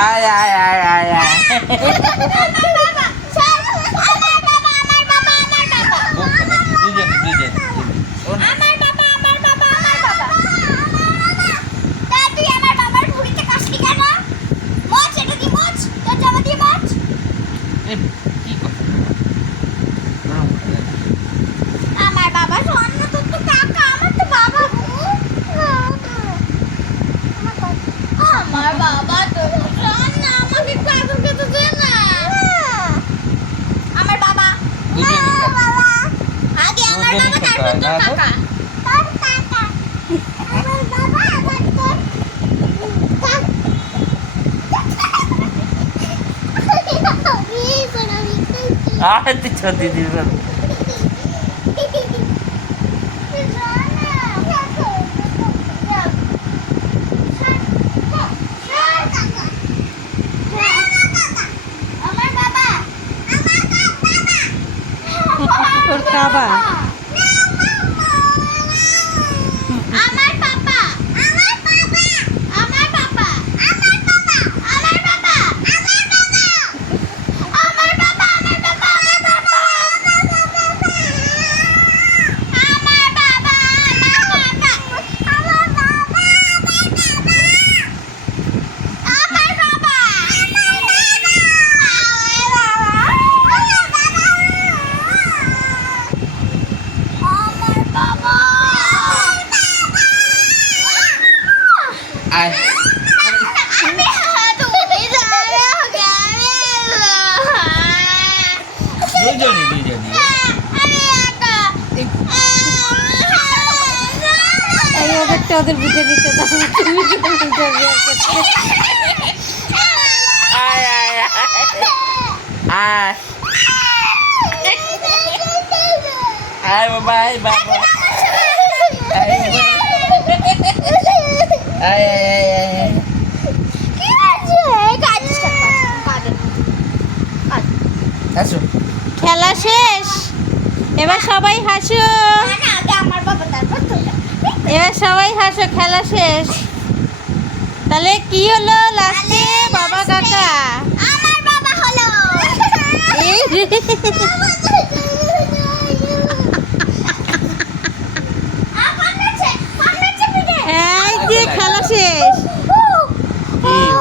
哎呀呀呀呀。একজনই কাকা না তোর আর তুই আয় দুজনই দুজনই আমি বুঝে দিতে তখন তুমি আয় আয় বাবা বাবা আয় হাসো। খেলা শেষ। এবার সবাই হাসো। এবার সবাই হাসো খেলা শেষ। তাহলে কি হলো লাস্টে? বাবা কাকা। আমার বাবা হলো।